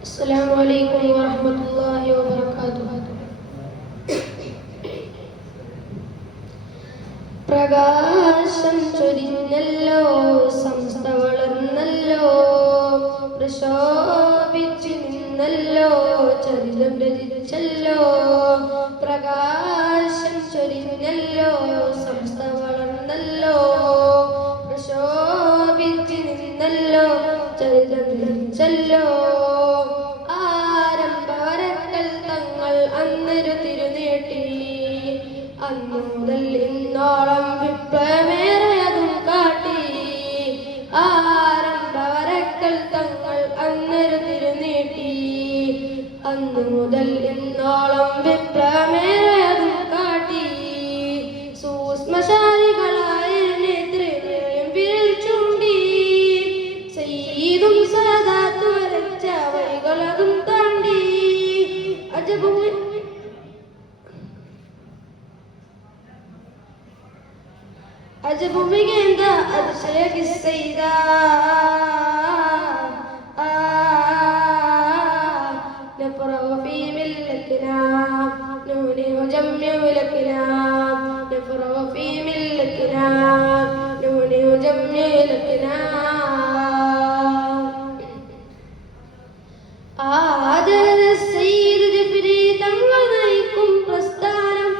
السلام عليكم ورحمة الله وبركاته. പ്രകാശം ചൊരിഞ്ഞല്ലോ, സംസ്ഥ വളർന്നല്ലോ, പ്രശോഭിച്ചു നിന്നല്ലോ, ചരിതം രചിച്ചല്ലോ. പ്രകാശം ചൊരിഞ്ഞല്ലോ, സംസ്ഥ വളർന്നല്ലോ, പ്രശോഭിച്ചു നിന്നല്ലോ, ചരിതം രചിച്ചല്ലോ. ആരംഭവരക്കൽ തങ്ങൾ അന്നൊരു തിരുനീട്ടി, അന്നു മുതൽ ഇന്നോളം വിപ്ലവമേറെയതും കാട്ടി. ആരംഭവരക്കൽ തങ്ങൾ അന്നൊരു തിരുനീട്ടി, അന്നു മുതൽ ഇന്നോളം വിപ്ലവമേറെയതും കാട്ടി. സൂക്ഷ്മശാലികളായ നേതൃത്വം വിരൽ ചൂണ്ടി, സയ്യിദും സാദാത്തും വരച്ച വഴികളതും താണ്ടി. عجب بجند أدشيك السيدة نفرغ في ملتنا نولي وجمع لكنا نفرغ في ملتنا نولي وجمع لكنا ആദര സയ്യിദ് ജിബ്രീ തങ്ങൾ നയിക്കും പ്രസ്ഥാനം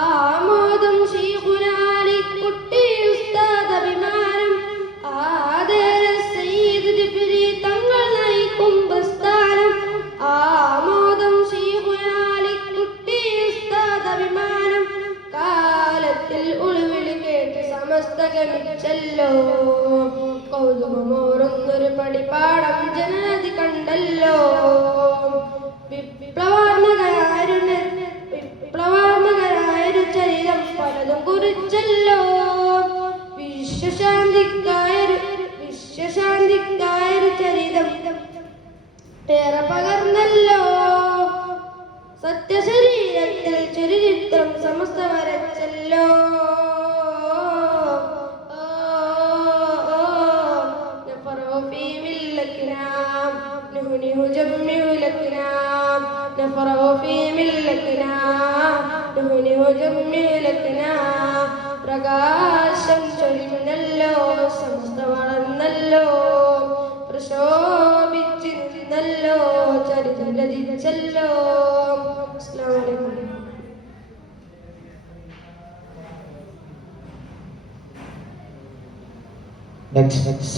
ആമോദം ശൈഖുനാലി കുട്ടി ഉസ്താദ് അഭിമാനം. ആദര സയ്യിദ് ജിബ്രീ തങ്ങൾ നയിക്കും പ്രസ്ഥാനം ആമോദം ശൈഖുനാലി കുട്ടി ഉസ്താദ് അഭിമാനം. കാലത്തിൽ ഉൾവിളി കേട്ട് സമസ്ത ഗമിച്ചല്ലോ, കൗതുകമോറുന്നൊരു പടിപ്പാടം ജനതി കണ്ടല്ലോ. വിപ്ലവാത്മകരായൊരു ചരിതം പലതും കുറിച്ചല്ലോ. വിശ്വശാന്തിക്കായൊരു ചരിതം ഏറെ പകർന്നല്ലോ. സത്യശരീരത്തിൽ ചുരുചിത്രം സമസ്ത വരച്ചല്ലോ. نهنه جمع لكنا نفرغ في ملتنا نهنه جمع لكنا. പ്രകാശം ചൊരിഞ്ഞല്ലോ, സംസ്ഥ വളർന്നല്ലോ, പ്രശോഭിച്ചു നിന്നല്ലോ, ചരിതം രചിച്ചല്ലോ. അസ്സലാമു അലൈക്കും. Next, C.